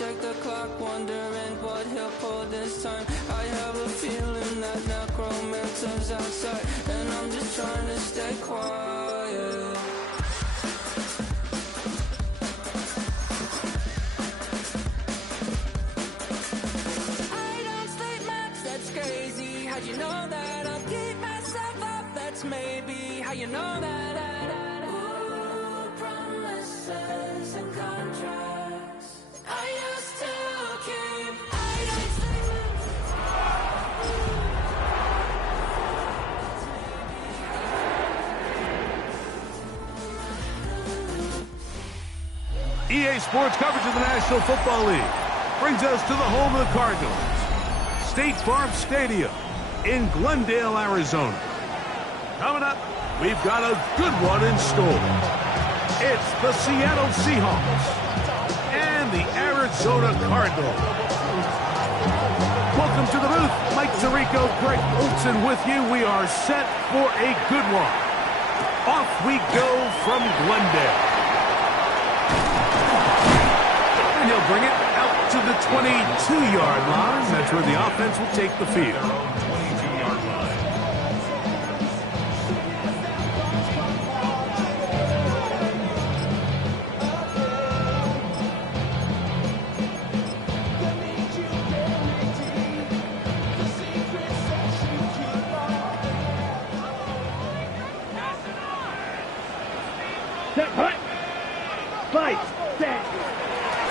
check the clock, wondering what he'll pull this time. I have a feeling that necromancer's outside, and I'm just trying to stay quiet. I don't sleep much, that's crazy. How'd you know that? I'll keep myself up, that's maybe how you know that. Ooh, promises and contracts I used to keep. I don't sleep much. EA Sports coverage of the National Football League brings us to the home of the Cardinals, State Farm Stadium in Glendale, Arizona. Coming up, we've got a good one in store. It's the Seattle Seahawks and the Arizona Cardinals. Welcome to the booth. Mike Tirico, Greg Olson with you. We are set for a good one. Off we go from Glendale. And he'll bring it out to the 22-yard line. That's where the offense will take the field. 22-yard line. Set, hut. Fight, set.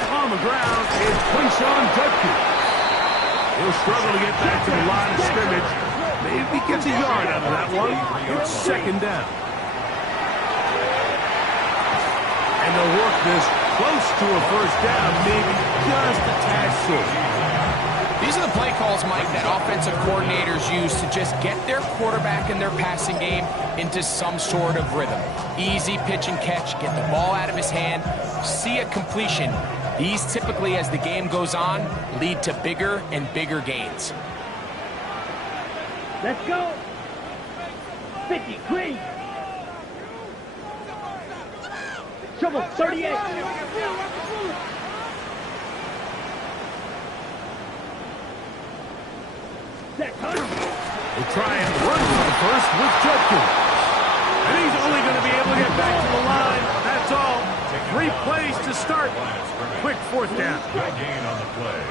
On the ground is Quinshon Judkins. He'll struggle to get back to the line of scrimmage. Maybe gets a yard out of that one. It's second down. And they'll work this close to a first down, maybe just a tad short. These are the play calls, Mike, that offensive coordinators use to just get their quarterback and their passing game into some sort of rhythm. Easy pitch and catch, get the ball out of his hand, see a completion. These typically, as the game goes on, lead to bigger and bigger gains. Let's go. 50, green. Trouble, 38. Set, hut. We'll try and run for the first with Judkins. And he's only going to be able to get back to the line. That's all. 3 plays to start. Quick fourth down. Good gain on the play.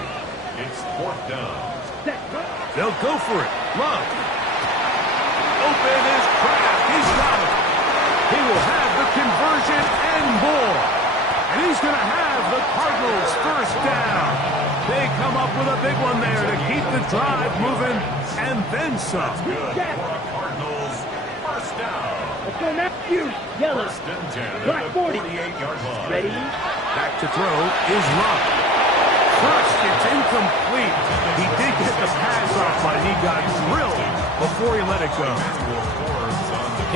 It's fourth down. Set, hut. They'll go for it. Love. Open is Kraft. He's got it. He will have the conversion and more. And he's going to have the Cardinals first down. They come up with a big one there to keep the drive moving and then some. Good for the Cardinals. First down. Let's go, Matthew. Yellow. First and 10 Black at the 40. 48-yard line. Ready? Back to throw is Love. First, it's incomplete. He did get the pass off, but he got drilled before he let it go.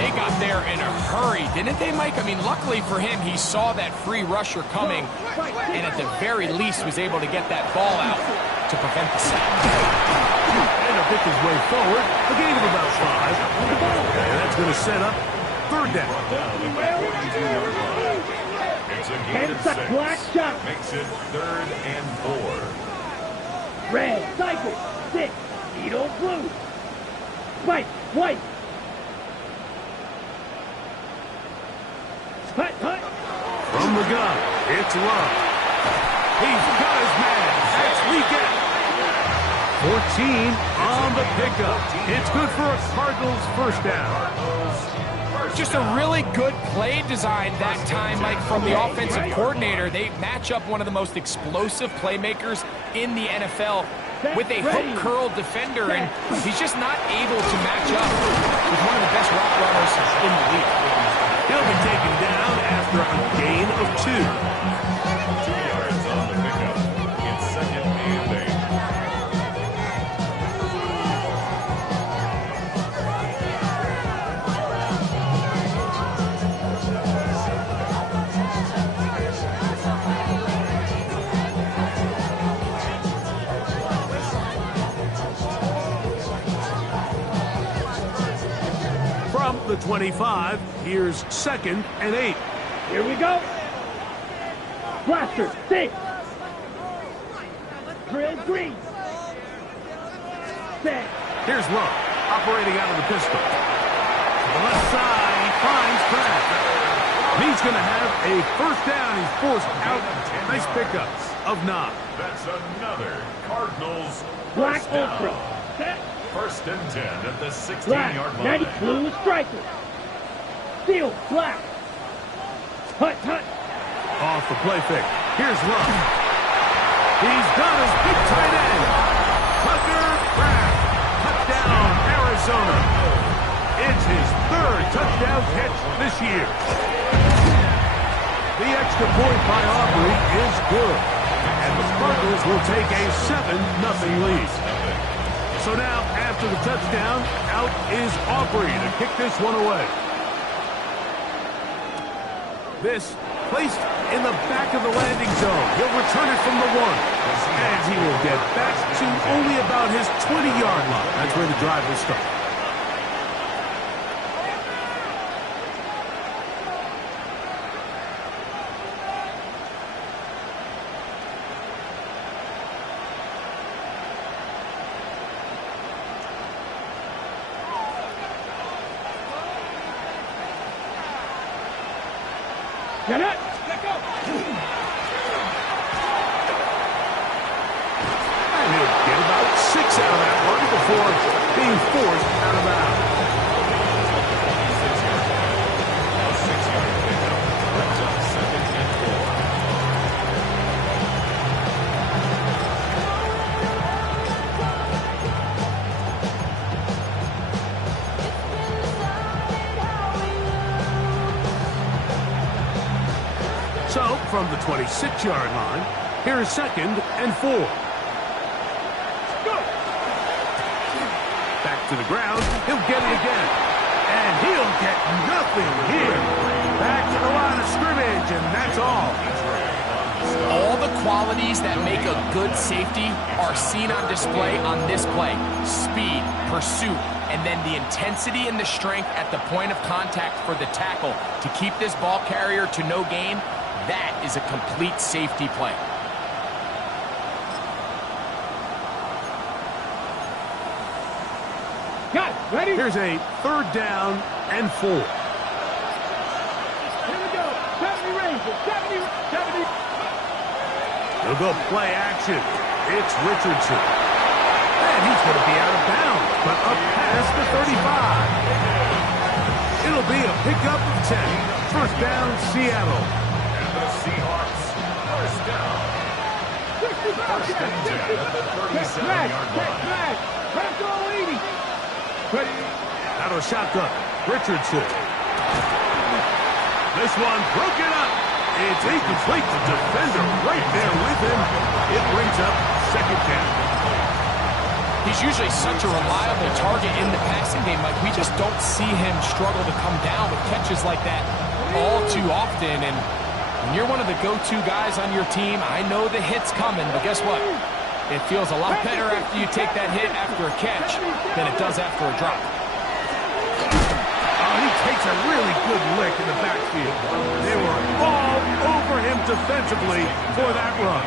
They got there in a hurry, didn't they, Mike? I mean, luckily for him, he saw that free rusher coming, and at the very least was able to get that ball out to prevent the sack. And to pick his way forward, a gain of about 5. And that's going to set up third down. It's a gain of 6. Black shot. Makes it 3rd and 4. Red, cycle, 6, needle, blue. White, white. Hut, hut. From the gun, it's Love. He's got his man. That's weekend. 14 on the pickup. It's good for a Cardinals first down. Just a really good play design that time, Mike, from the offensive coordinator. They match up one of the most explosive playmakers in the NFL with a hook curl defender, and he's just not able to match up with one of the best route runners in the league. He'll be taken down after a gain of 2. 2 yards on the pickup. It's 2nd and 8. From the 25, here's 2nd and 8. Here we go. Blaster, 6. Grill grease. Set. Here's Love, operating out of the pistol. To the left side, he finds Kraft. He's going to have a first down. He's forced out. Nice pickups of 9. That's another Cardinals Black first down. Ultra. Set. First and 10 at the Black. 16-yard 90 line. blue striker. Steel. Black. Hut, hut. Off the play fake. Here's Love. He's got his big tight end. Tucker Kraft. Touchdown, Arizona. It's his 3rd touchdown catch this year. The extra point by Aubrey is good. And the Cardinals will take a 7-0 lead. So now, after the touchdown, out is Aubrey to kick this one away. This placed in the back of the landing zone. He'll return it from the 1. And he will get back to only about his 20-yard line. That's where the drive will start. Get up. Let go. And he'll get about 6 out of that one before being forced out of bounds. A 6-yard pickup. Brings up 2nd and 4. So, from the 26-yard line, here is 2nd and 4. Back to the ground. He'll get it again. And he'll get nothing here. Back to the line of scrimmage, and that's all. All the qualities that make a good safety are seen on display on this play. Speed, pursuit, and then the intensity and the strength at the point of contact for the tackle to keep this ball carrier to no gain. That is a complete safety play. Got it. Ready? Here's a 3rd down and 4. Here we go. 70 Rangers. 70. They'll go play action. It's Richardson. And he's going to be out of bounds, but up past the 35. It'll be a pickup of 10. First down, Seattle. And the Seahawks first down. First and 10 at the 37-yard line. Pass all 80. Ready? Out of a shotgun, Richardson. This one broken up. It's incomplete. The defender right there with him. It brings up 2nd down. He's usually such a reliable target in the passing game. Like, we just don't see him struggle to come down with catches like that all too often. And when you're one of the go-to guys on your team, I know the hit's coming, but guess what? It feels a lot better after you take that hit after a catch than it does after a drop. Oh, he takes a really good lick in the backfield. They were all over him defensively for that run.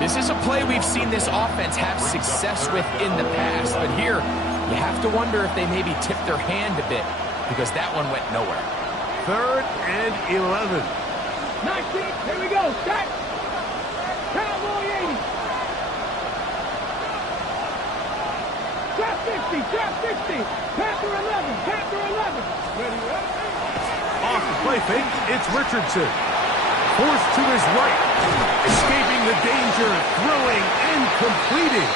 This is a play we've seen this offense have success with in the past, but here you have to wonder if they maybe tipped their hand a bit because that one went nowhere. 3rd and 11. 19. Here we go. Set. Cowboy 80. Trap 60. Trap 60. Panther 11. Panther 11. Ready? Off the play fake, it's Richardson. Forced to his right. Escaping the danger, throwing and completing.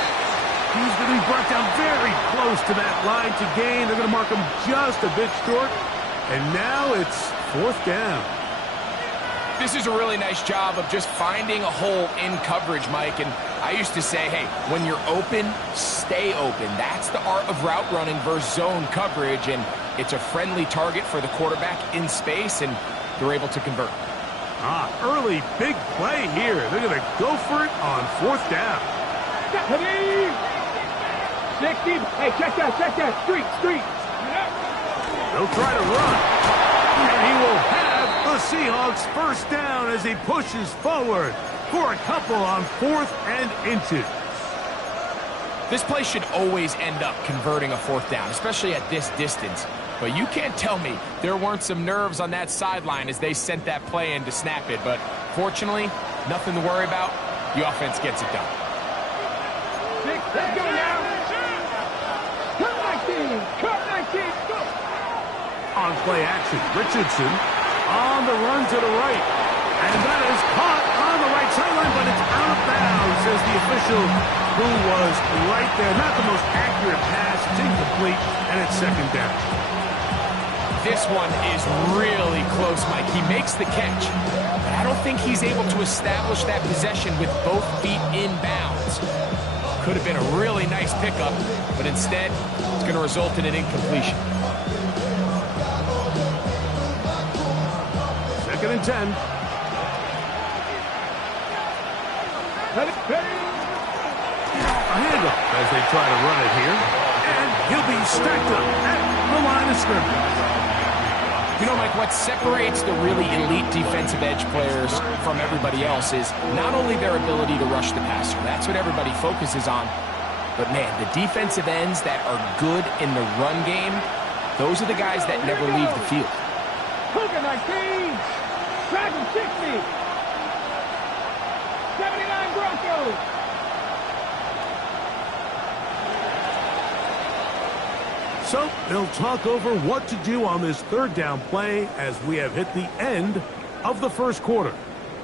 He's going to be brought down very close to that line to gain. They're going to mark him just a bit short. And now it's 4th down. This is a really nice job of just finding a hole in coverage, Mike. And I used to say, hey, when you're open, stay open. That's the art of route running versus zone coverage. And it's a friendly target for the quarterback in space, and they're able to convert. Early big play here. They're going to go for it on 4th down. 60. Hey, check that. Street. They'll try to run. And he will have the Seahawks first down as he pushes forward. for a couple on 4th and inches. This play should always end up converting a 4th down, especially at this distance. But you can't tell me there weren't some nerves on that sideline as they sent that play in to snap it. But fortunately, nothing to worry about. The offense gets it done. Let's go now. Cut 19. Cut 19. Go. On play action, Richardson on the run to the right. And that is caught on the right sideline, but it's out of bounds, says the official who was right there. Not the most accurate pass. It's incomplete, and it's 2nd down. This one is really close, Mike. He makes the catch, but I don't think he's able to establish that possession with both feet in bounds. Could have been a really nice pickup, but instead, it's going to result in an incompletion. 2nd and 10. A handoff as they try to run it here. And he'll be stacked up at the line of scrimmage. You know, Mike, what separates the really elite defensive edge players from everybody else is not only their ability to rush the passer. That's what everybody focuses on. But, man, the defensive ends that are good in the run game, those are the guys that never leave the field. Cougar 19. Dragon 60. 79 Broncos. So they'll talk over what to do on this 3rd down play as we have hit the end of the 1st quarter.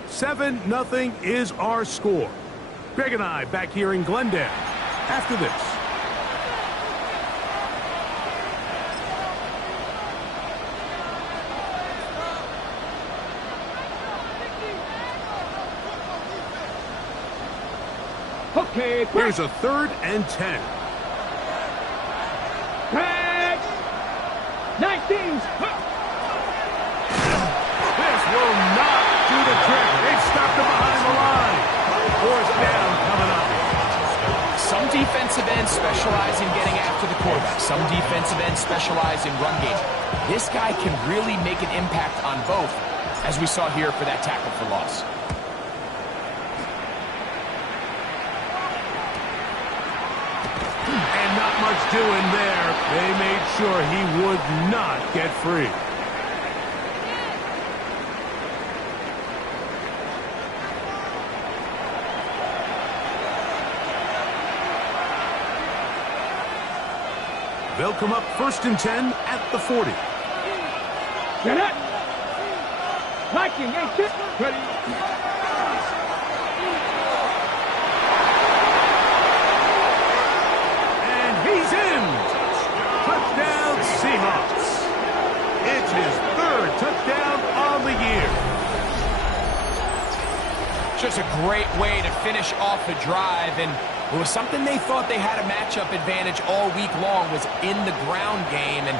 7-0 is our score. Greg and I back here in Glendale after this. Okay, Here's a 3rd and 10. Tag! 19. This will not do the trick. They've stopped him behind the line. 4th down coming up. Some defensive ends specialize in getting after the quarterback. Some defensive ends specialize in run game. This guy can really make an impact on both, as we saw here for that tackle for loss. And not much doing there. They made sure he would not get free. They'll come up 1st and 10 at the 40. Get it. Viking, ain't it? Ready. And he's in. Touchdown, Seahawks. It's his 3rd touchdown on the year. Just a great way to finish off the drive, and it was something they thought they had a matchup advantage all week long, was in the ground game. And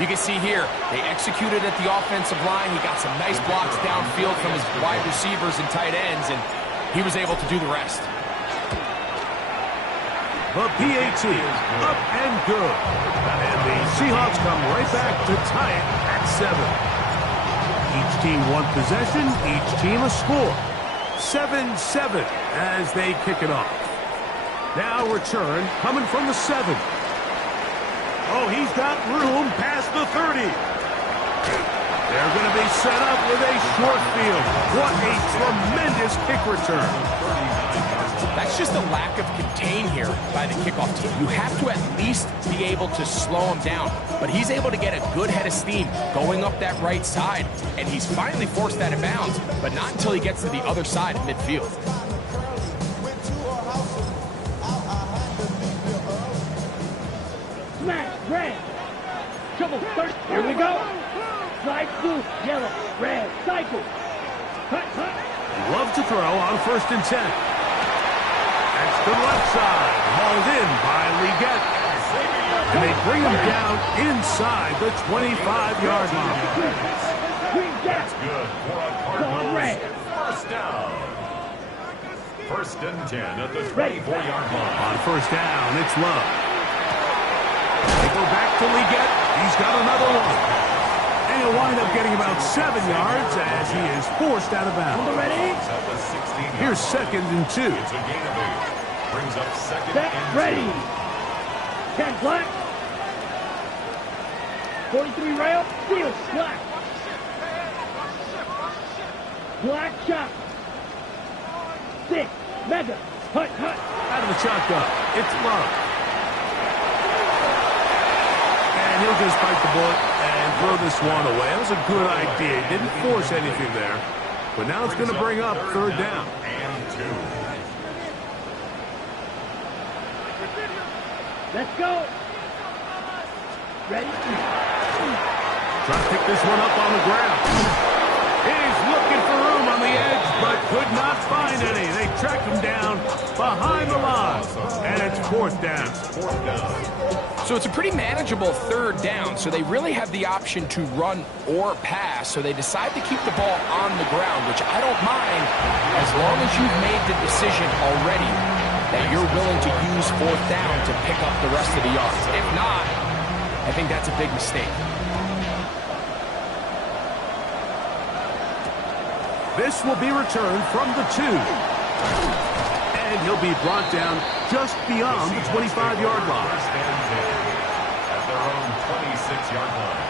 you can see here, they executed at the offensive line. He got some nice blocks downfield from his wide receivers and tight ends, and he was able to do the rest. The PAT up and good. And the Seahawks come right back to tie it at 7. Each team one possession, each team a score. 7-7 as they kick it off. Now return coming from the 7. Oh, he's got room past the 30. They're going to be set up with a short field. What a tremendous kick return. That's just a lack of contain here by the kickoff team. You have to at least be able to slow him down. But he's able to get a good head of steam going up that right side. And he's finally forced that in bounds, but not until he gets to the other side of midfield. Smash, red. Double third. Here we go. Right, blue, yellow, red, cycle. Cut, cut. Love to throw on 1st and 10. That's the left side, hauled in by Leggett. And they bring him down inside the 25-yard line. That's good for a Cardinals 1st down. 1st and 10 at the 24-yard line. On 1st down, it's Love. They go back to Leggett. He's got another one. And he'll wind up getting about 7 yards as he is forced out of bounds. Ready? Here's 2nd and 2. It's a gain of 8. Brings up 2nd Set, and ready. 10 black. 43 rail, steel, black. Black chop. 6, mega, hut, hut. Out of the shotgun, it's Love. And he'll just bite the bullet and throw this one away. That was a good idea. He didn't force anything there. But now it's going to bring up 3rd down. And 2. Let's go. Ready? Trying to pick this one up on the ground. He's looking for room on the edge, but could not find any. They tracked him down behind the line. And it's 4th down. 4th down. So it's a pretty manageable 3rd down, so they really have the option to run or pass, so they decide to keep the ball on the ground, which I don't mind as long as you've made the decision already that you're willing to use 4th down to pick up the rest of the yards. If not, I think that's a big mistake. This will be returned from the 2. And he'll be brought down just beyond the 25-yard line. 1st and 10 at their own 26-yard line.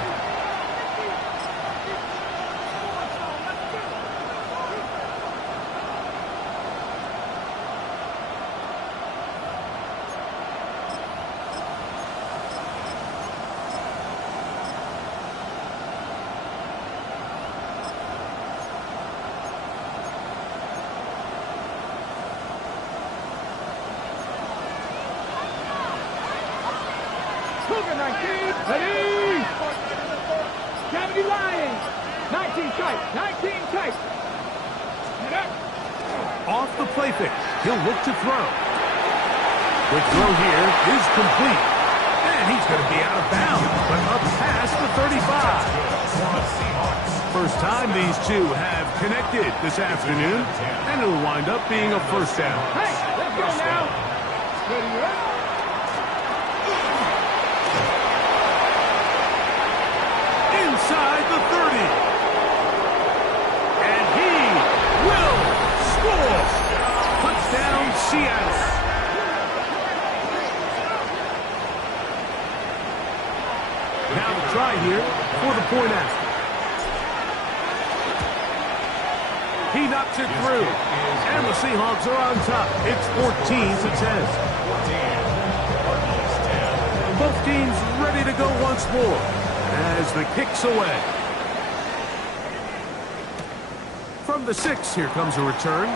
Cougar 19, ready. 70 Lions, 19 tight, 19 tight. Off the play fake, he'll look to throw. The throw here is complete. And he's going to be out of bounds, but up past the 35. First time these two have connected this afternoon, and it'll wind up being a 1st down. Hey, let's go now. Ready, up. Inside the 30. And he will score. Touchdown, Seattle. Now the try here for the point after. He knocks it through. And the Seahawks are on top. It's 14-10. Both teams ready to go once more as the kick's away. From the 6, here comes a return.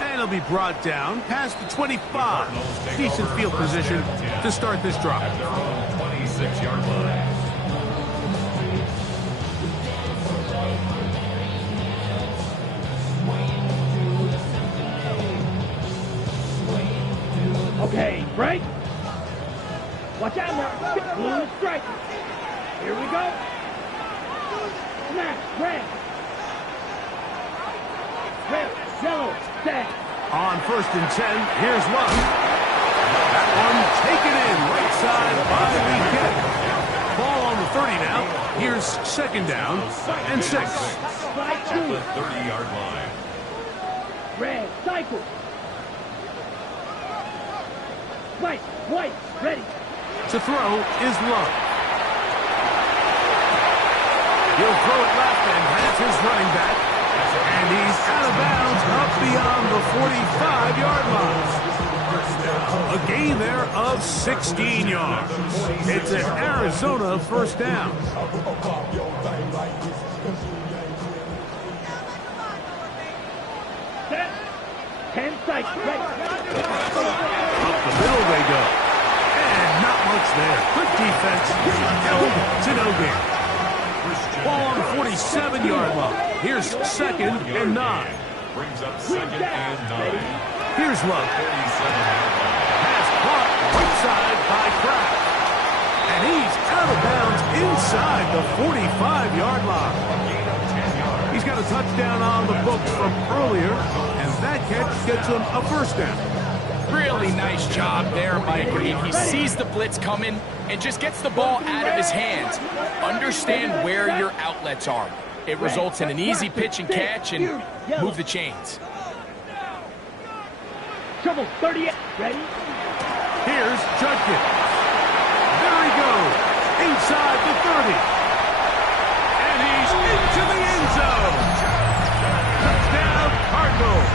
And he'll be brought down past the 25. Decent field position to start this drive. At their own 26-yard line. Okay, break. Watch out now. Blue strike. Here we go. Snap, red. Red, yellow, set. On 1st and 10, here's Luck. That one taken in right side by the kick. Ball on the 30 now. Here's 2nd down and 6. Slide At two. the 30-yard line. Red, cycle. White, white, ready. To throw is Luck. He'll throw it left and has his running back. And he's out of bounds up beyond the 45-yard line. A gain there of 16 yards. It's an Arizona 1st down. Set. 10 sight, ready. Up the middle they go. And not much there. Good defense. Held to no gain. Ball on the 47-yard line. Here's 2nd and 9. Brings up 2nd and 9. Here's Luck. 47-yard line. Pass caught right side by Kraft. And he's out of bounds inside the 45-yard line. Gain of 10 yards. He's got a touchdown on the books from earlier, and that catch gets him a 1st down. Really nice job there, Mike. I mean, he sees the blitz coming and just gets the ball out of his hands. Understand where your outlets are. It results in an easy pitch and catch and move the chains. Trouble 38. Ready? Here's Judkins. There he goes. Inside the 30. And he's into the end zone. Touchdown, Cardinals.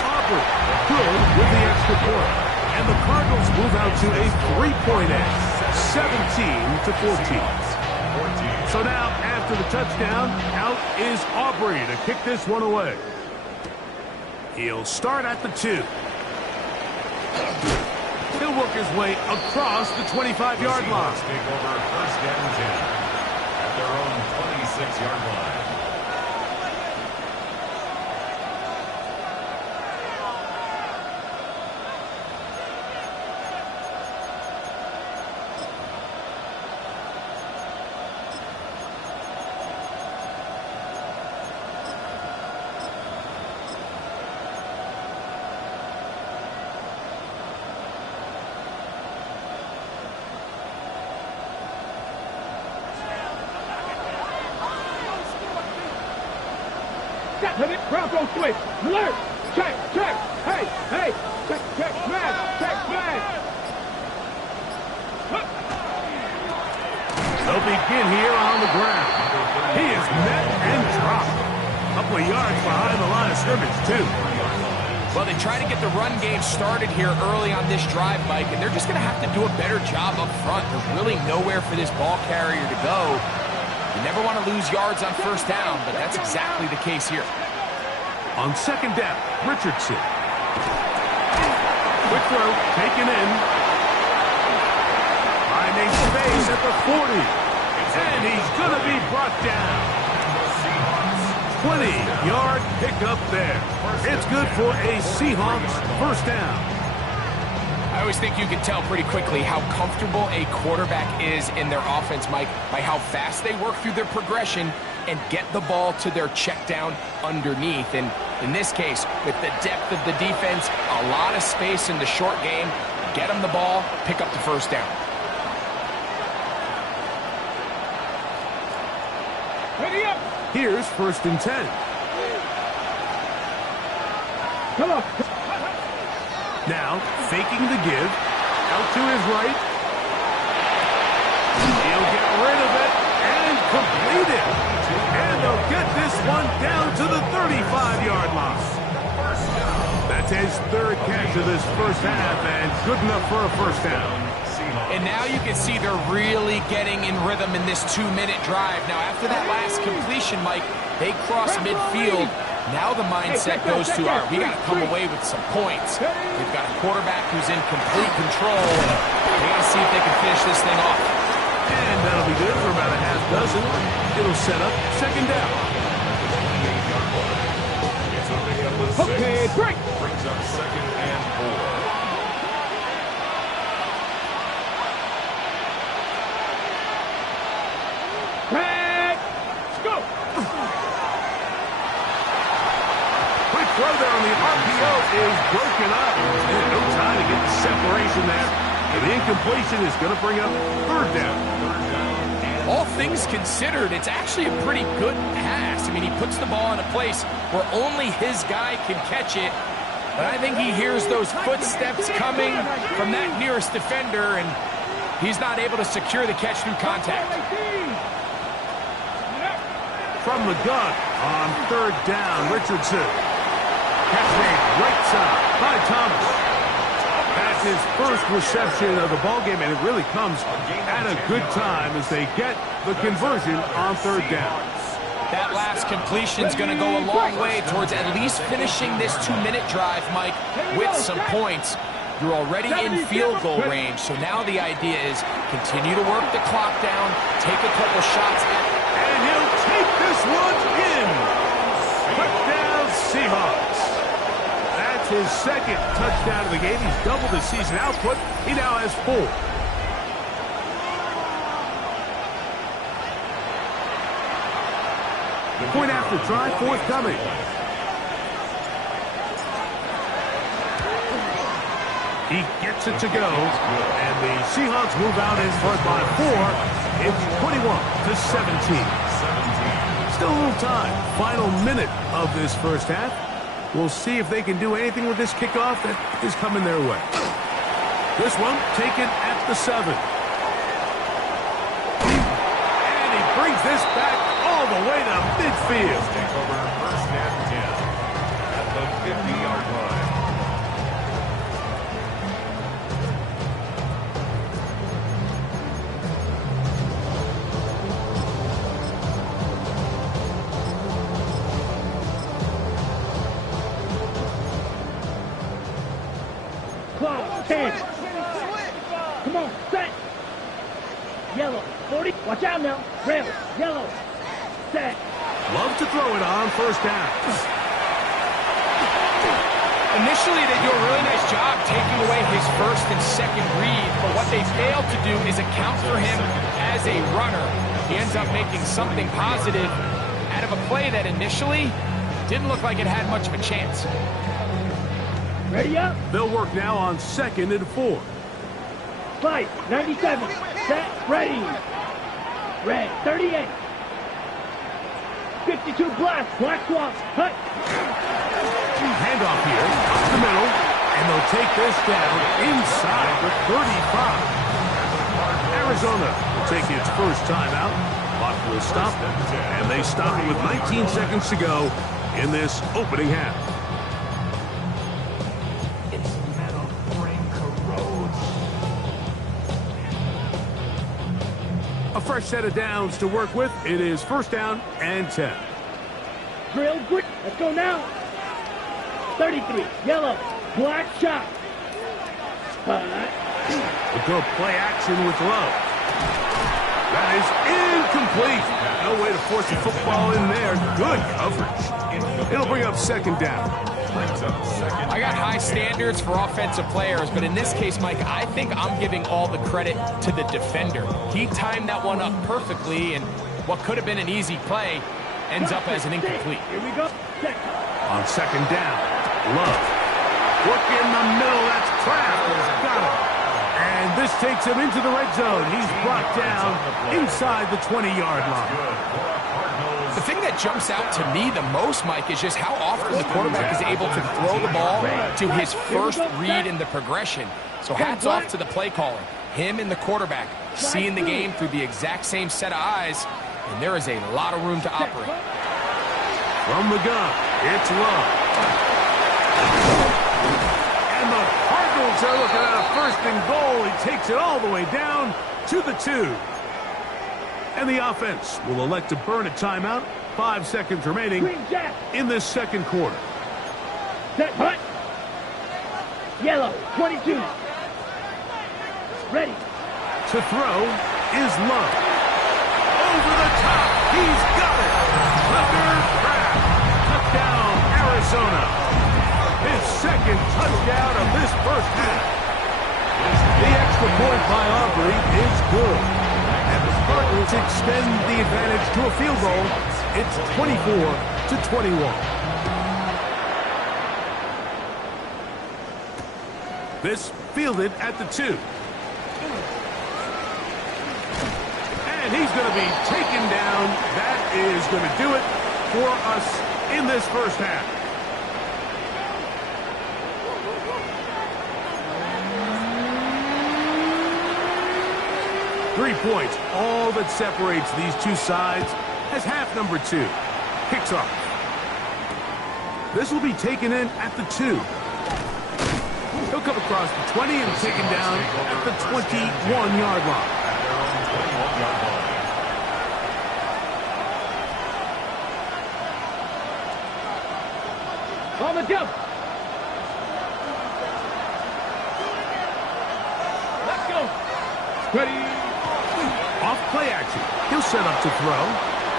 Aubrey, good with the extra point. And the Cardinals move out to a 3-point edge, 17-14. So now, after the touchdown, out is Aubrey to kick this one away. He'll start at the 2. He'll work his way across the 25-yard line. Take over first and 10 at their own 26-yard line. Bronco switch. Alert. Check. Hey. Check. Smash. Check. Smash. They'll begin here on the ground. He is met and dropped. A couple of yards behind the line of scrimmage, too. Well, they try to get the run game started here early on this drive, Mike, and they're just going to have to do a better job up front. There's really nowhere for this ball carrier to go. You never want to lose yards on first down, but that's exactly the case here. On second down, Richardson. Quick throw, taken in. Finding space at the 40. And he's going to be brought down. 20-yard pickup there. It's good for a Seahawks first down. I always think you can tell pretty quickly how comfortable a quarterback is in their offense, Mike, by how fast they work through their progression and get the ball to their check down underneath. And in this case, with the depth of the defense, a lot of space in the short game, get them the ball, pick up the first down. Ready up. Here's first and 10. Come on. Now, faking the give, out to his right. He'll get rid of it and complete it. And they'll get this one down to the 35-yard line. That's his third catch of this first half, and good enough for a first down. And now you can see they're really getting in rhythm in this 2-minute drive. Now, after that last completion, Mike, they cross midfield. Now the mindset goes to, all right, we got to come away with some points. We've got a quarterback who's in complete control. They got to see if they can finish this thing off. And that'll be good for about a half dozen. It'll set up second down. Okay, break. Brings up second and 4. Let's go. Quick throw there on the RPO is broken up. And no time to get the separation there. And the incompletion is going to bring up third down. All things considered, it's actually a pretty good pass. I mean, he puts the ball in a place where only his guy can catch it. But I think he hears those footsteps coming from that nearest defender, and he's not able to secure the catch through contact. From the gun on third down, Richardson. Catch made right side by Thomas. That's his first reception of the ballgame, and it really comes at a good time as they get the conversion on third down. That last completion is going to go a long way towards at least finishing this 2-minute drive, Mike, with some points. You're already in field goal range, so now the idea is continue to work the clock down, take a couple shots. And he'll take this one in. Touchdown, Seahawks. That's his second touchdown of the game. He's doubled his season output. He now has 4. Point after try forthcoming. He gets it to go, and the Seahawks move out in front by 4. It's 21-17. Still a little time. Final minute of this first half. We'll see if they can do anything with this kickoff that is coming their way. This one taken at the 7. And he brings this back all the way to midfield. Take over first and 10 at the 50-yard line. Clock, 10. Come on, set. Yellow, 40. Watch out now. Red, yellow, set. Love to throw it on first down. Initially, they do a really nice job taking away his first and second read, but what they failed to do is account for him as a runner. He ends up making something positive out of a play that initially didn't look like it had much of a chance. Ready up. They'll work now on 2nd and 4. Slide, 97. Set, ready. Red, 38. 52 blast, black swap, hut. Handoff here, up the middle, and they'll take this down inside the 35. Arizona will take its first timeout. Clock will stop, and they stop it with 19 seconds to go in this opening half. A fresh set of downs to work with. It is first down and 10. Drill, grit. Let's go now. 33, yellow, black shot. We'll go play action with Love. That is incomplete. No way to force the football in there. Good coverage. It'll bring up second down. I got high standards for offensive players, but in this case, Mike, I think I'm giving all the credit to the defender. He timed that one up perfectly, and what could have been an easy play ends up as an incomplete. Here we go. On second down, Love. Work in the middle, that's Kraft. Got it. And this takes him into the red zone. He's brought down inside the 20-yard line. The thing that jumps out to me the most, Mike, is just how often the quarterback is able to throw the ball to his first read in the progression. So hats off to the play caller. Him and the quarterback seeing the game through the exact same set of eyes, and there is a lot of room to operate. From the gun, it's Love. And the Cardinals are looking at a first and goal. He takes it all the way down to the 2. And the offense will elect to burn a timeout. 5 seconds remaining in this second quarter. Set, hut. Yellow, 22. Ready. To throw is Love. Over the top. He's got it. Tucker Kraft. Touchdown, Arizona. His second touchdown of this first half. The extra point by Aubrey is good. And the Cardinals extend the advantage to a field goal. It's 24-21. This fielded at the 2. And he's going to be taken down. That is going to do it for us in this first half. Three points, all that separates these two sides as half number 2 kicks off. This will be taken in at the 2. He'll come across the 20 and taken down at the 21-yard line. On the jump. Let's go. Ready. Off play action. He'll set up to throw.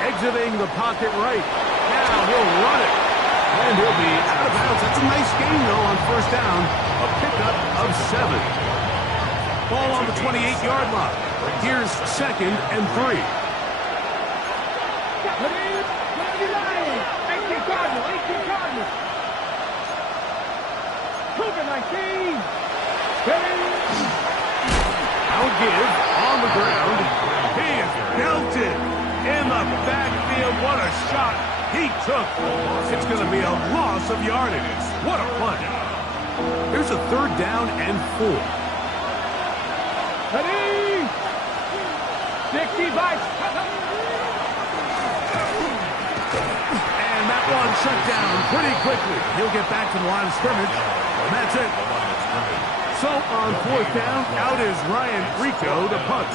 Exiting the pocket right. Now he'll run it. And he'll be out of bounds. That's a nice gain, though, on first down. A pickup of 7. Ball on the 28-yard line. Here's second and 3. 18 Cardinals. Cougar 19. Now give on the ground. He is belted in the backfield. What a shot he took. It's going to be a loss of yardage. What a play. Here's a 3rd down and 4. Ready? 65. And that one shut down pretty quickly. He'll get back to the line of scrimmage. And that's it. So on 4th down, out is Ryan Rico to punt.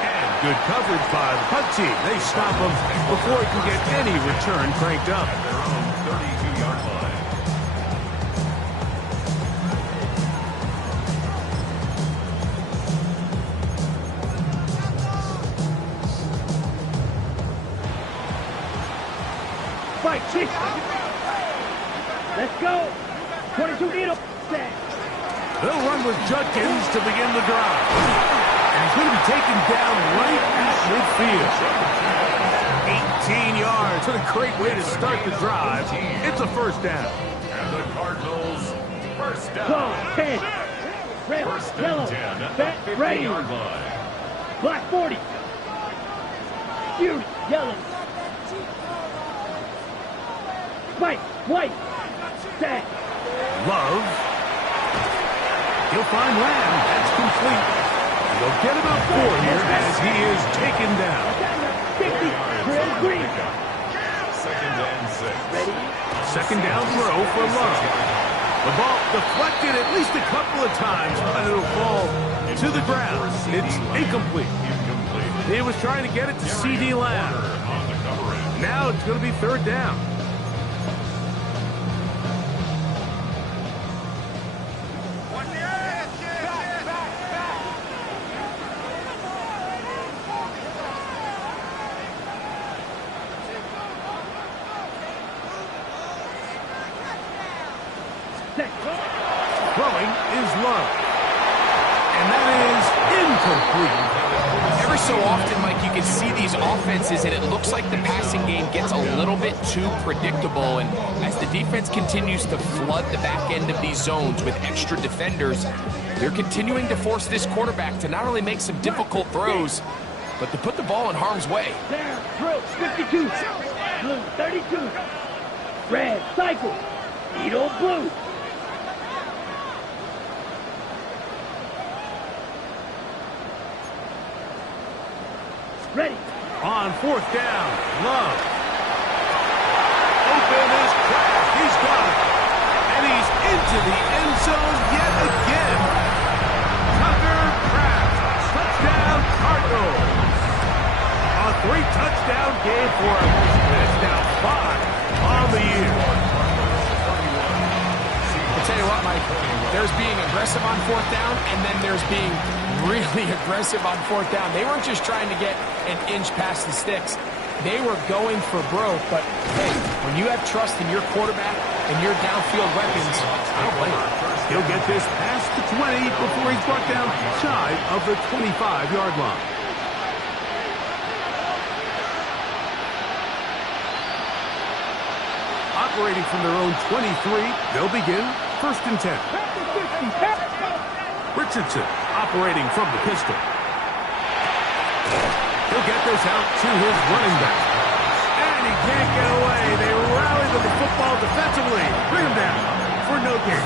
And good coverage by the punt team. They stop him before he can get any return cranked up. Their own 32-yard line. Fight, kick. Let's go. 22 needle. Set. They'll run with Judkins to begin the drive. And he's going to be taken down right at midfield. 18 yards. What a great way to start the drive. It's a 1st down. And the Cardinals, 1st down. Go. 10. Red, 1st yellow. and 10 at Bet, the ready. 50-yard line. Black 40. Fury, yellow. White, white. Set. Love. He'll find Lamb. That's complete. They'll get about 4 here as he is taken down. 50. Red, green. 2nd and 6. Ready? 2nd down throw for Love. The ball deflected at least a couple of times, but it'll fall to the ground. It's incomplete. He was trying to get it to C.D. Lamb. Now it's going to be 3rd down. Throwing is Love. And that is incomplete. Every so often, Mike, you can see these offenses, and it looks like the passing game gets a little bit too predictable. And as the defense continues to flood the back end of these zones with extra defenders, they're continuing to force this quarterback to not only make some difficult throws, but to put the ball in harm's way. There, throw, 52. Blue, 32. Red, cycle. Needle, blue. Ready. On 4th down, Love. Open is Kraft. He's got it. And he's into the end zone yet again. Tucker Kraft. Touchdown, Cardinals. A 3-touchdown game for him. It's now 5 on the year. I'll tell you what, Mike, there's being aggressive on 4th down, and then there's being really aggressive on 4th down. They weren't just trying to get an inch past the sticks. They were going for broke, but hey, when you have trust in your quarterback and your downfield weapons, I don't blame him. He'll get this past the 20 before he's brought down shy of the 25-yard line. Operating from their own 23, they'll begin 1st and 10. Richardson operating from the pistol. He'll get this out to his running back. And he can't get away. They rally to the football defensively. Bring him down for no gain.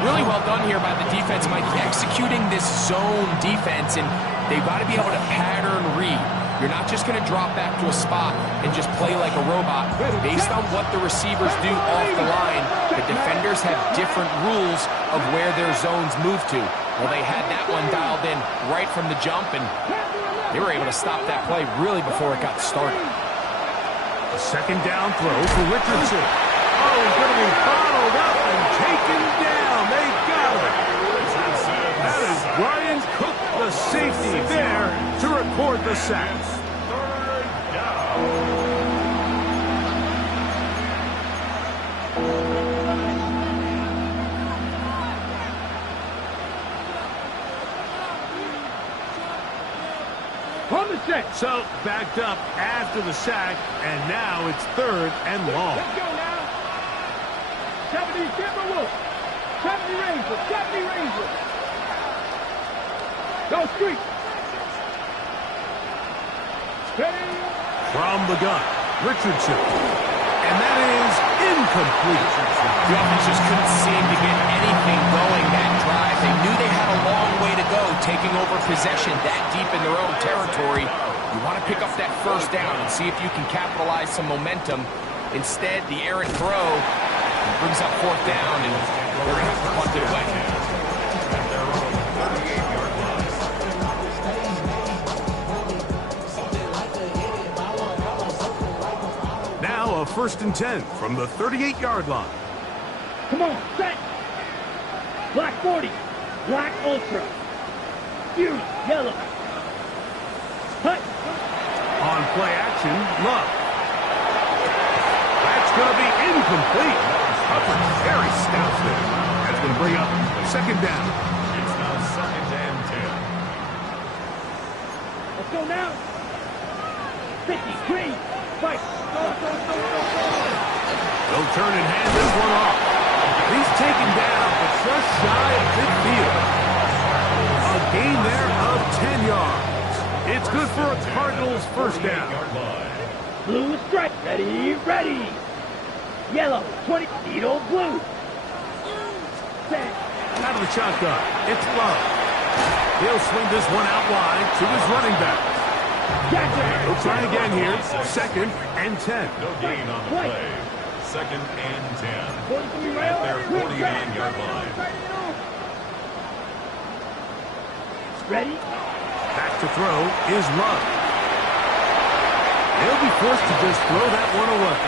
Really well done here by the defense, Mike, executing this zone defense, and they've got to be able to pattern read. You're not just going to drop back to a spot and just play like a robot. Based on what the receivers do off the line, the defenders have different rules of where their zones move to. Well, they had that one dialed in right from the jump, and they were able to stop that play really before it got started. A 2nd down throw for Richardson. Oh, he's going to be bottled up and taken down. They got him. That is Brian Cook, the safety, there to record the sack. 3rd down. On the So, backed up after the sack, and now it's 3rd and long. Let's go now. 70 Timberwolves. 70 Rangers. 70 Rangers. Go street. Ready. From the gun, Richardson. And that is incomplete. The offense just couldn't seem to get anything going that drive. They knew they had a long way to go, taking over possession that deep in their own territory. You want to pick up that first down and see if you can capitalize some momentum. Instead, the errant throw brings up 4th down, and they're going to have to punt it away. Now a 1st and 10 from the 38-yard line. Come on, set. Black 40. Black Ultra. Fury, yellow. Hut. On play action, Love. That's going to be incomplete. Coverage very stout there. That's going to bring up 2nd down. It's now 2nd and 10. Let's go now. 50, green, fight. Go, go, go, go, go. They'll turn and hand this one off. He's taken down, but just shy of midfield. A gain there of 10 yards. It's good for a Cardinals 1st down. Blue strike. Ready, ready. Yellow, 20, needle blue. Set. Out of the shotgun, it's Love. He'll swing this one out wide to his running back. He'll try again here, 2nd and 10. No gain on the play. 2nd and 10. 43 At rail. their 49-yard line. Ready. Back to throw is Love. He'll be forced to just throw that one away.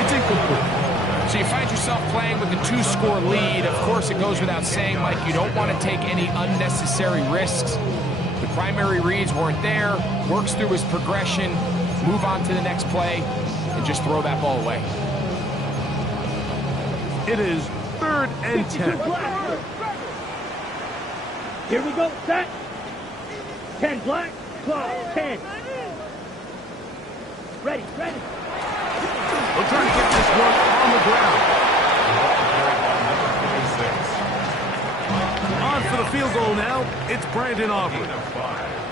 It's incomplete. So you find yourself playing with a 2-score lead. Of course, it goes without saying, Mike, you don't want to take any unnecessary risks. The primary reads weren't there. Works through his progression, move on to the next play, and just throw that ball away. It is 3rd and 10. Here we go, set. 10 black, clock, 10. Ready, ready. We'll try to get this one on the ground. On for the field goal now, it's Brandon Aubrey.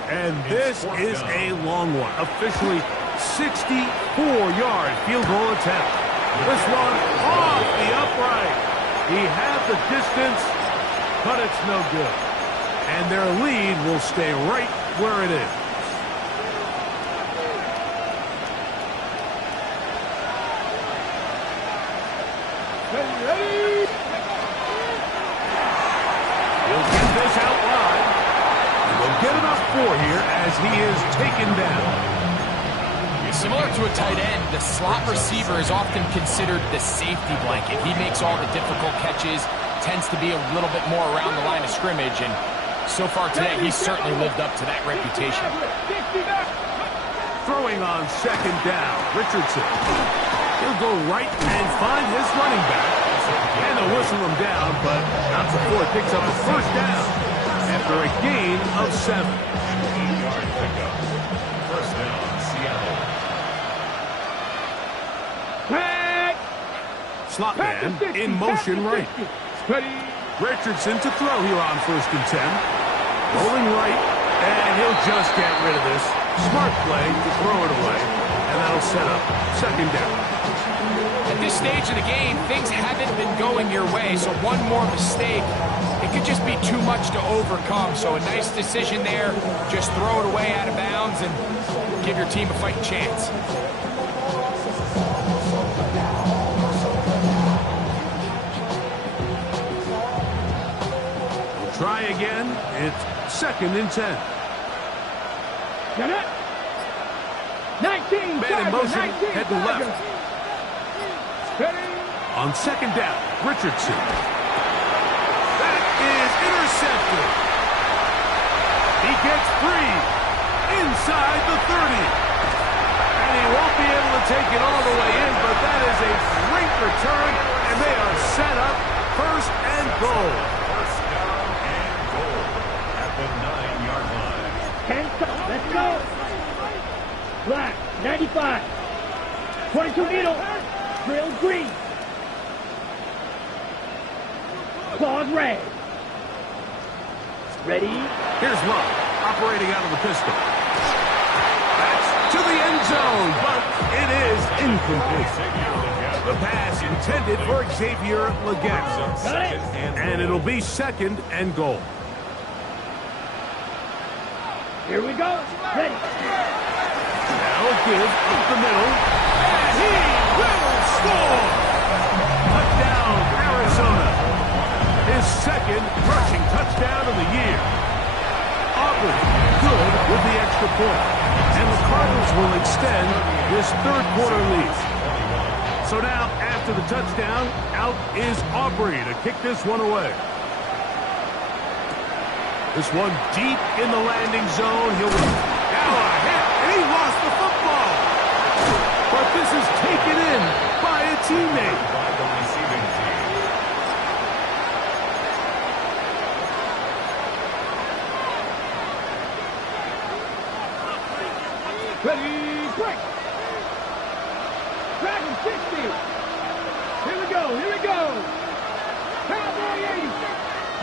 And this is a long one. Officially 64-yard field goal attempt. This one off the upright. He had the distance, but it's no good. And their lead will stay right where it is. Ready. He'll get this out wide. And they'll get enough for here as he is taken down. Similar to a tight end, the slot receiver is often considered the safety blanket. He makes all the difficult catches, tends to be a little bit more around the line of scrimmage, and so far today, he's certainly lived up to that reputation. Throwing on 2nd down, Richardson. He'll go right and find his running back. And they'll whistle him down, but not before he picks up a 1st down after a gain of 7. 8-yard pickup. 1st down, Seattle. Slot man in motion right. Richardson to throw here on 1st and 10. Rolling right, and he'll just get rid of this. Smart play to throw it away, and that'll set up 2nd down. At this stage of the game, things haven't been going your way, so one more mistake, it could just be too much to overcome. So a nice decision there, just throw it away out of bounds and give your team a fighting chance. Try again. It's 2nd and 10. Get it. 19. Man in motion, 19, head to left. Ready. On 2nd down, Richardson. That is intercepted. He gets free inside the 30. And he won't be able to take it all the way in, but that is a great return, and they are set up 1st and goal. 1st down and goal at the 9-yard line. 10 seconds. Let's go. Black, 95. 22 needle. Drill green. Claws red. Ready? Here's Love, operating out of the pistol. That's to the end zone, but it is incomplete. The pass intended for Xavier Legette. Got it. And it'll be 2nd and goal. Here we go. Ready. Now give up the middle. And he will score! Touchdown, Arizona. His 2nd rushing touchdown of the year. Aubrey good with the extra point. And the Cardinals will extend this 3rd quarter lead. So now, after the touchdown, out is Aubrey to kick this one away. This one deep in the landing zone. He'll now a hit, and he lost the football. But this is taken in by a teammate. By the receiving team. Ready, break. Dragon 60. Here we go, here we go. Cowboy 80.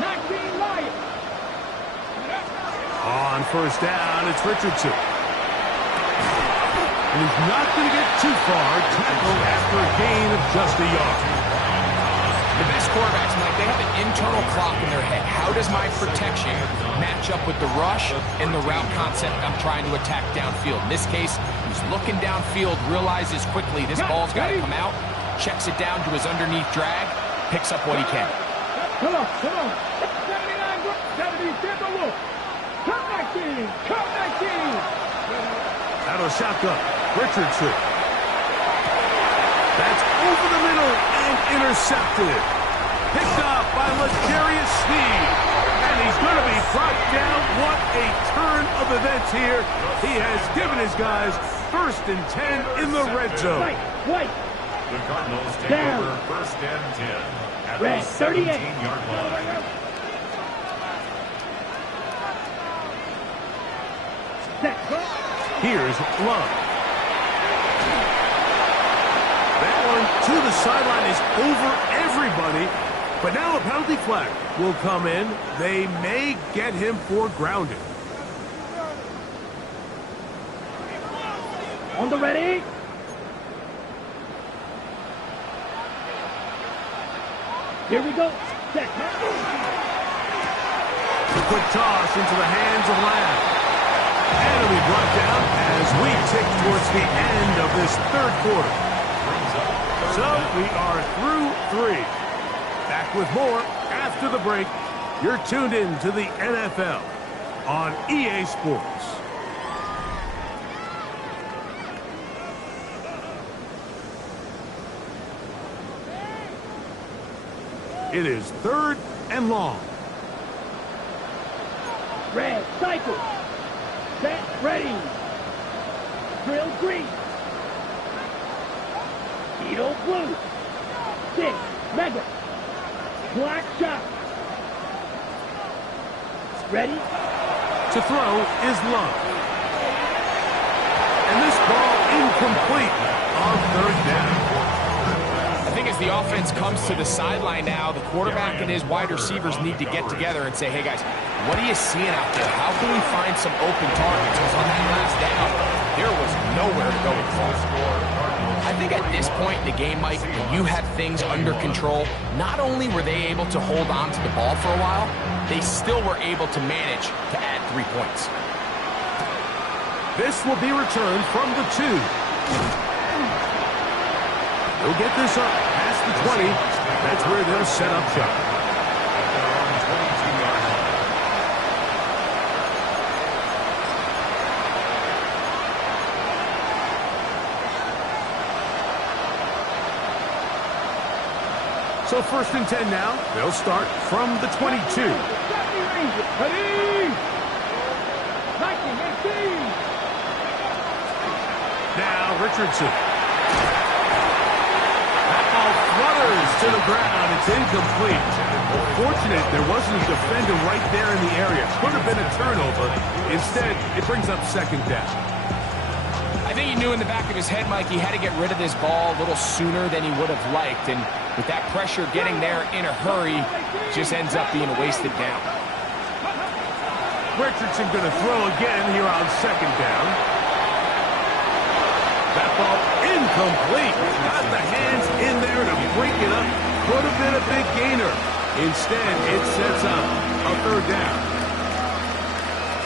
19 Lions. On 1st down, it's Richardson. And he's not going to get too far. Tackle after a gain of just a yard. The best quarterbacks, Mike, they have an internal clock in their head. How does my protection match up with the rush and the route concept I'm trying to attack downfield? In this case, he's looking downfield, realizes quickly this ball's got to come out, checks it down to his underneath drag, picks up what he can. Come on, come on. 79, 70, Timberwolf. Come back team, come back team. Out of shotgun, Richardson. That's over the middle and intercepted. Picked up by L'Jarius Sneed. And he's going to be brought down. What a turn of events here. He has given his guys 1st and 10 in the red zone. White. The Cardinals take Down. over 1st and 10 at Red, the 38. 17-yard line. Here's Love. That one to the sideline is over everybody. But now a penalty flag will come in. They may get him for grounding. On the ready. Here we go. Check. A quick toss into the hands of Lamb. And it'll be brought down as we tick towards the end of this 3rd quarter. So we are through 3. Back with more after the break. You're tuned in to the NFL on EA Sports. It is 3rd and long. Red, cycle. Set, ready. Drill green. Needle blue. 6, mega. Black shot. Ready? To throw is Love. And this ball incomplete on 3rd down. I think as the offense comes to the sideline now, the quarterback and his wide receivers need to get together and say, hey guys, what are you seeing out there? How can we find some open targets? Because on that last down, there was nowhere to go with the ball. I think at this point in the game, Mike, when you have things under control, not only were they able to hold on to the ball for a while, they still were able to manage to add 3 points. This will be returned from the 2. They'll get this up past the 20. That's where they'll set up shop. So 1st and 10 now. They'll start from the 22. Ready? 1918. Now Richardson. That ball flutters to the ground. It's incomplete. Fortunate there wasn't a defender right there in the area. Could have been a turnover. Instead, it brings up 2nd down. I I think he knew in the back of his head, Mike, he had to get rid of this ball a little sooner than he would have liked. And with that pressure getting there in a hurry, just ends up being a wasted down. Richardson going to throw again here on second down. That ball incomplete. Got the hands in there to break it up. Could have been a big gainer. Instead, it sets up a third down.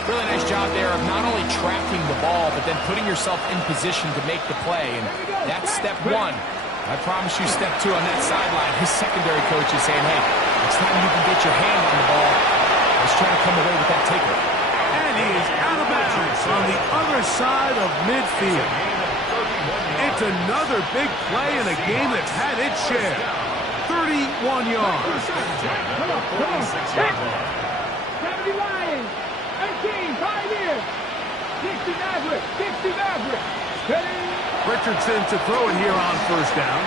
Really nice job there of not only tracking the ball, but then putting yourself in position to make the play. And that's step one. I promise you step two on that sideline. His secondary coach is saying, hey, next time you can get your hand on the ball, let's try to come away with that takeaway. And he is out of bounds on the other side of midfield. It's another big play in a game that's had its share. 31 yards. Come on. 70 Lions. 18, Pioneers. 60 Maverick. 60 Maverick. Ready? Richardson to throw it here on first down.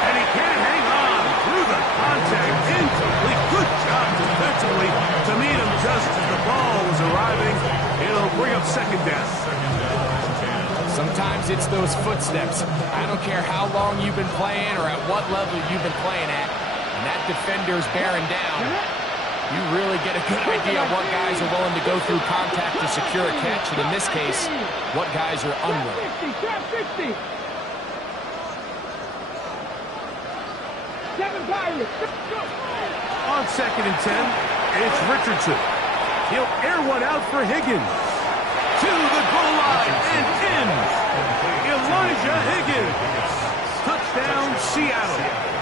And he can't hang on through the contact. Incomplete. Good job defensively to meet him just as the ball was arriving. It'll bring up second down. Sometimes it's those footsteps. I don't care how long you've been playing or at what level you've been playing at. And that defender's bearing down. You really get a good idea of what guys are willing to go through contact to secure a catch, and in this case, what guys are unwilling. 60. 7 Pirates. On second and 10, it's Richardson. He'll air one out for Higgins. To the goal line and in. Elijah Higgins. Touchdown, Seattle.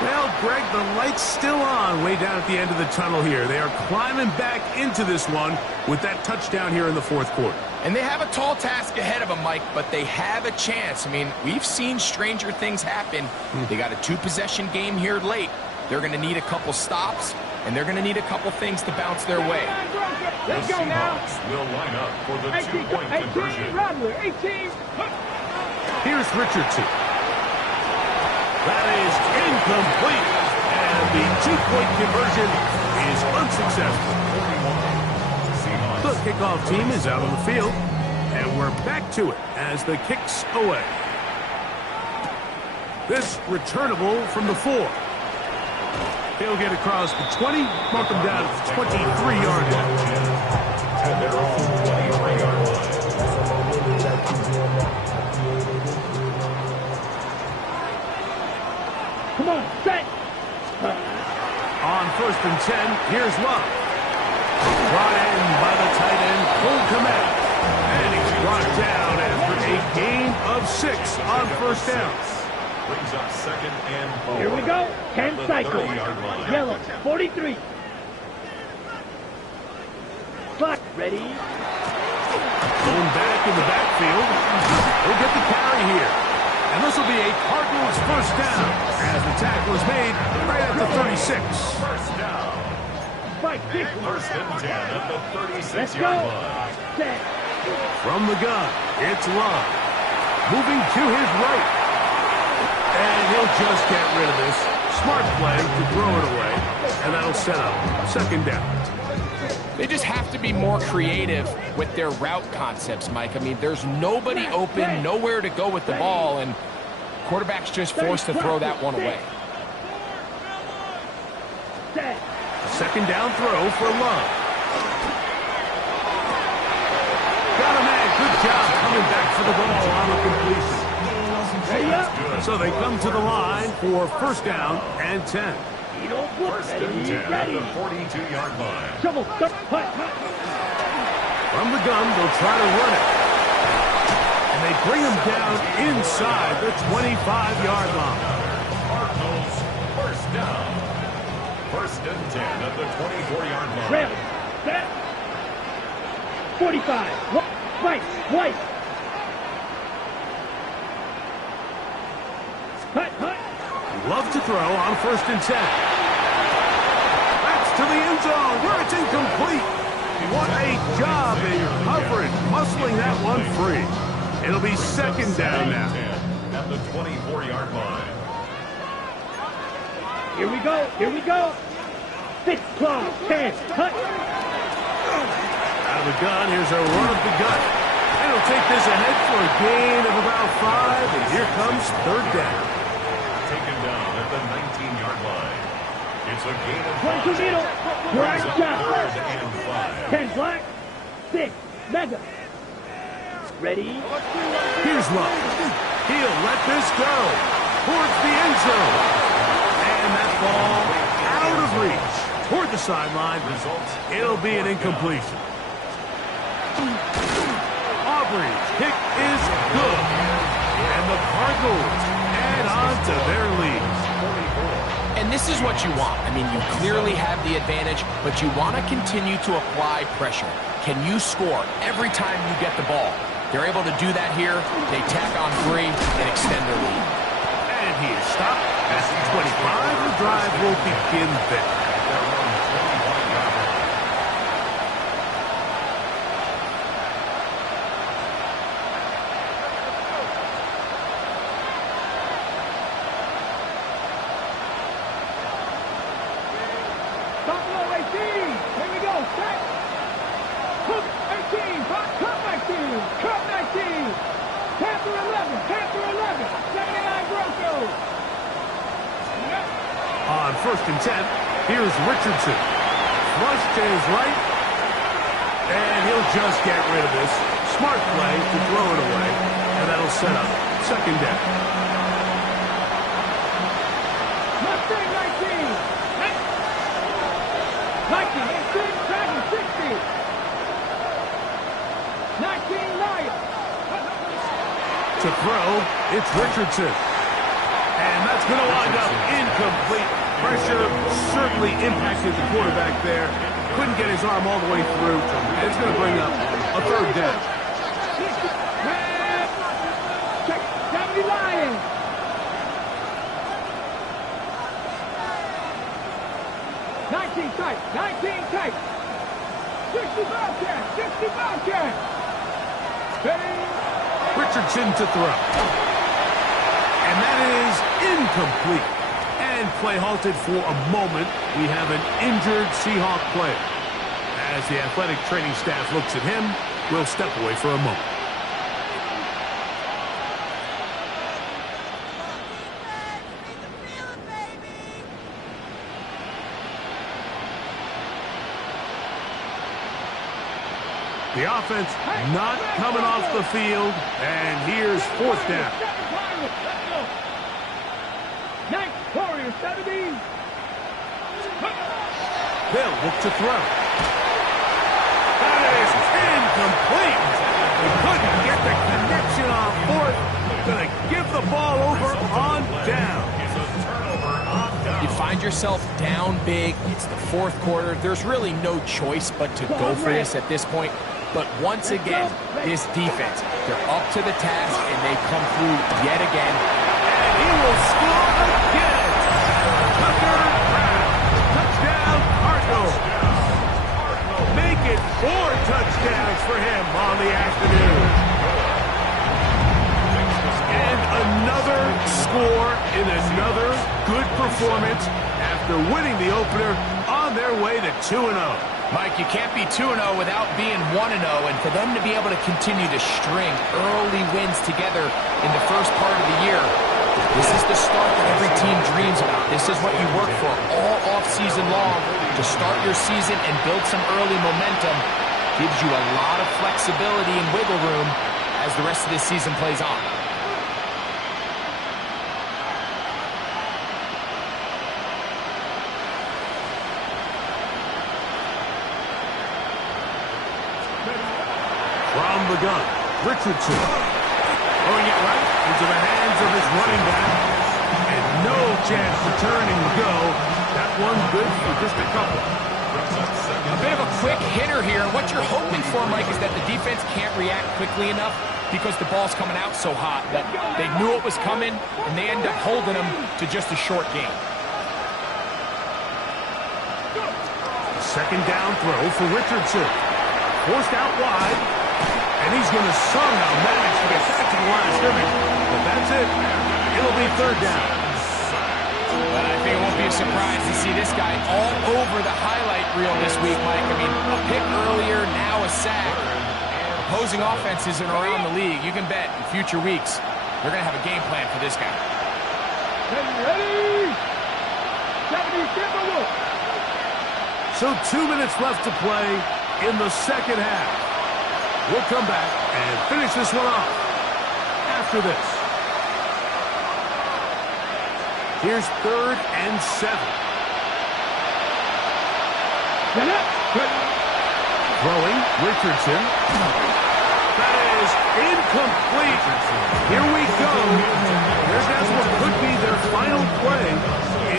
Well, Greg, the light's still on way down at the end of the tunnel here. They are climbing back into this one with that touchdown here in the fourth quarter. And they have a tall task ahead of them, Mike, but they have a chance. I mean, we've seen stranger things happen. They got a 2-possession game here late. They're going to need a couple stops, and they're going to need a couple things to bounce their way. Let's go now. Will line up for the 2-point conversion. 18, Rattler. 18. Here's Richardson. That is incomplete. And the 2-point conversion is unsuccessful. The kickoff team is out on the field. And we're back to it as the kick's away. This returnable from the 4. He'll get across the 20, mark him down at the 23-yard line. At their own 23-yard line. Come on, set. On first and 10, here's Love. Brought in by the tight end, Cole Kmet. And he's brought down after a gain of 6 on first down. Brings up second and 4. Here we go. 10 cycles. Yellow, 43. Clock ready. Going back in the backfield. He'll get the carry here. And this will be a Cardinals first down as the tackle is made right at the 36. First down. First and 10 at the 36-yard line. Set. From the gun, it's Love. Moving to his right. And he'll just get rid of this. Smart play to throw it away. And that'll set up second down. They just have to be more creative with their route concepts, Mike. I mean, there's nobody open, nowhere to go with the ball, and quarterback's just forced to throw that one away. Second down throw for Love. Got a man. Good job coming back for the ball on the completion. So they come to the line for first down and 10. First and 10 at the 42-yard line. Trouble. From the gun, they'll try to run it. And they bring him down inside the 25-yard line. Cardinals first down. First and 10 at the 24-yard line. Trail. Set. 45. White. Cut. Love to throw on first and 10. That's to the end zone where it's incomplete. What a job in covering, muscling that one free. It'll be second down now. At the 24-yard line. Here we go. 6, 12, 10. Cut. Out of the gun, here's a run up the gut. And he'll take this ahead for a gain of about 5, and here comes third down. Taken down at the 19-yard line. It's a gain of 22 5. middle. Black shot. 3rd and 5. 10 black. 6 mega. Ready? Here's Love. He'll let this go towards the end zone. And that ball out of reach toward the sideline. It'll be an incompletion. Aubrey's kick is good. And the Cardinals add on to their lead. And this is what you want. I mean, you clearly have the advantage, but you want to continue to apply pressure. Can you score every time you get the ball? They're able to do that here. They tack on 3 and extend their lead. And he is stopped at 25. The drive will begin there. Top low 18. Here we go. Set. Hook 18. Top 19. Cup 19. Panther 11. Panther 11. 79 Broncos. On 1st and 10, here's Richardson. Flush to his right. And he'll just get rid of this. Smart play to throw it away. And that'll set up 2nd down. Mustang 19. 19, inside, Dragon 60. 19, Lion. To throw, it's Richardson. And that's going to wind up incomplete. Pressure certainly impacted the quarterback there. Couldn't get his arm all the way through. And it's going to bring up a 3rd down. Check, 70 Lion. 19 tight, 19 tight. 60 Bobcat, 60 Bobcat. Ready? Richardson to throw. And that is incomplete. And play halted for a moment. We have an injured Seahawk player. As the athletic training staff looks at him, we'll step away for a moment. The offense not coming off the field, and here's 4th down. Ninth Warrior 70. They'll look to throw. That is incomplete. He couldn't get the connection on 4th. Gonna give the ball over on down. You find yourself down big. It's the 4th quarter. There's really no choice but to go for this at this point. But once again, this defense, they're up to the task, and they come through yet again. And he will score again. Tucker Brown. Touchdown, Cardinals. Make it 4 touchdowns for him on the afternoon. And another score in another good performance after winning the opener on their way to 2-0. Mike, you can't be 2-0 without being 1-0, and for them to be able to continue to string early wins together in the first part of the year, this is the start that every team dreams about. This is what you work for all off-season long to start your season and build some early momentum. Gives you a lot of flexibility and wiggle room as the rest of this season plays on. From the gun, Richardson. Throwing it right into the hands of his running back. And no chance to turn and go. That one good for just a couple. A bit of a quick hitter here. What you're hoping for, Mike, is that the defense can't react quickly enough because the ball's coming out so hot. But they knew it was coming, and they end up holding them to just a short game. 2nd down throw for Richardson. Forced out wide. And he's going to somehow manage to get back to the line of scrimmage. But that's it. It'll be 3rd down. But I think it won't be a surprise to see this guy all over the highlight reel this week, Mike. I mean, a pick earlier, now a sack. Opposing offenses around the league, you can bet in future weeks, they're going to have a game plan for this guy. Ready? 70 Timberwolves. So 2 minutes left to play in the second half. We'll come back and finish this one off after this. Here's 3rd and 7. Throwing, Richardson. That is incomplete. Here we go. There goes what could be their final play.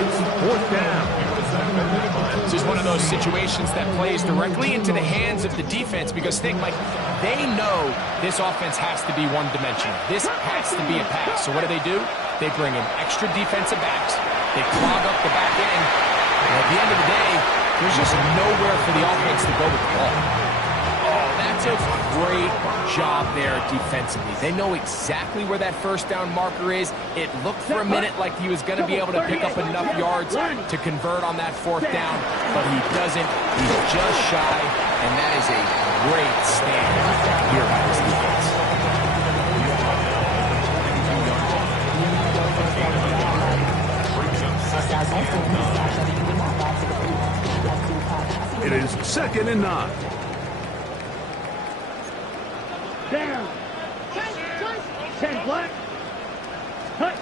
It's 4th down. This is one of those situations that plays directly into the hands of the defense because think, Mike, they know this offense has to be one-dimensional. This has to be a pass. So what do? They bring in extra defensive backs. They clog up the back end. And at the end of the day, there's just nowhere for the offense to go with the ball. Oh, that's a great job there defensively. They know exactly where that 1st down marker is. It looked for a minute like he was going to be able to pick up enough yards to convert on that 4th down, but he doesn't. He's just shy, and that is a great stand here by this defense. It is 2nd and 9. Down. 10 black. Cut.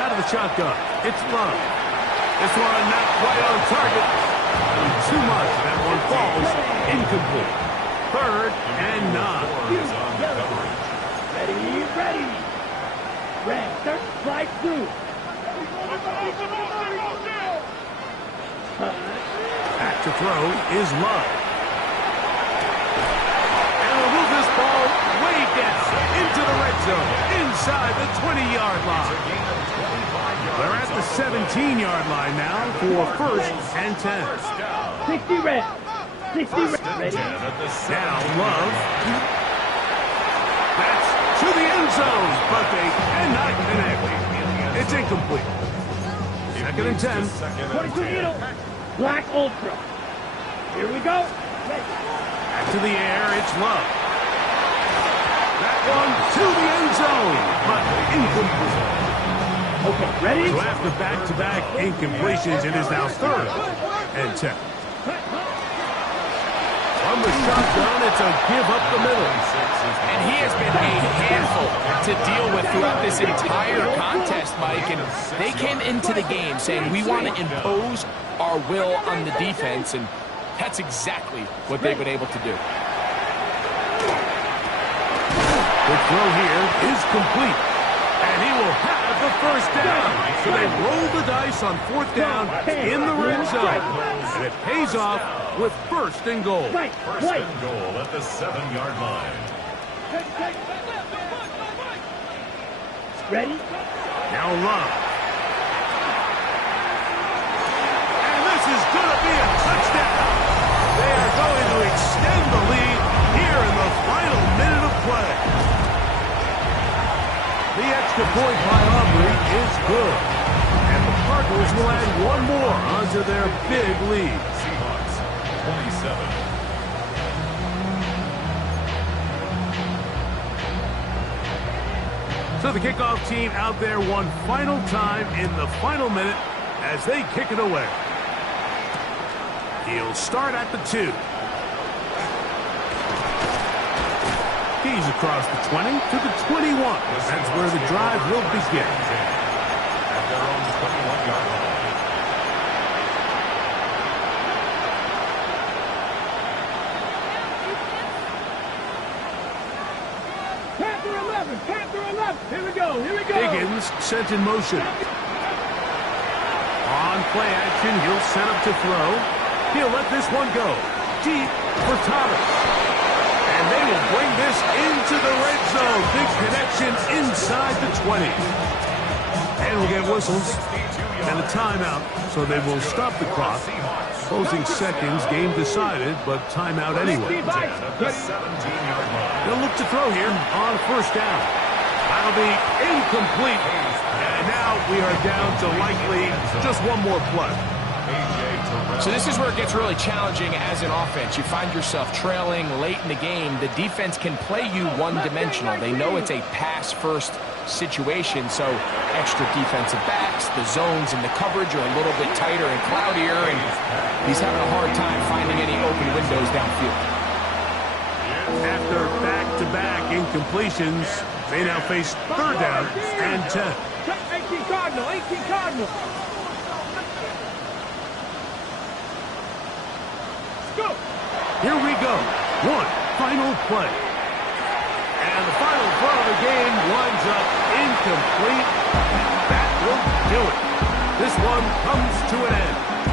Out of the shotgun. It's Love. This one not quite on target. Too much. That one falls incomplete. 3rd and 9. Ready. Red. Start slide through. Back to throw is Love. And we'll move this ball way down into the red zone, inside the 20-yard line. They're at the 17-yard line now for 1st and 10. 60 red. 60 red. Ready? Now Love. That's to the end zone, but they cannot connect. It's incomplete. 2nd and 10. 22 needle. Black Ultra. Here we go. Back to the air, it's Love. That one to the end zone, but incomplete. Okay, ready? So after back-to-back incompletions, it is now 3rd and 10. From the shotgun, it's a give up the middle. And he has been a handful to deal with throughout this entire contest, Mike. And they came into the game saying, we want to impose our will on the defense. And that's exactly what they've been able to do. The throw here is complete. And he will have the 1st down. So they roll the dice on 4th down in the red zone. And it pays off with 1st and goal. 1st and goal at the 7-yard line. Ready? Now Love. And this is going to be a touchdown. They are going to extend the lead here in the final minute of play. The extra point by Aubrey is good. And the Cardinals will add one more onto their big lead. Seahawks, 27. So the kickoff team out there one final time in the final minute as they kick it away. He'll start at the 2. He's across the 20 to the 21. That's where the drive will begin. At their own 21-yard line. Panther 11. Panther 11. Here we go. Higgins sent in motion. On play action, he'll set up to throw. He'll let this one go. Deep for Thomas. And they will bring this into the red zone. Big connection inside the 20. And we'll get whistles and a timeout, so they will stop the clock. Closing seconds, game decided, but timeout anyway. At the 17-yard line. They'll look to throw here on 1st down. That'll be incomplete. And now Now we are down to likely just one more play. So this is where it gets really challenging as an offense. You find yourself trailing late in the game. The defense can play you one-dimensional. They know it's a pass-first situation, so extra defensive backs, the zones and the coverage are a little bit tighter and cloudier, and he's having a hard time finding any open windows downfield. After back-to-back incompletions, they now face third down and 10. 18 Cardinal, 18 Cardinal. Go. Here we go. One final play. And the final throw of the game winds up incomplete. That will do it. This one comes to an end.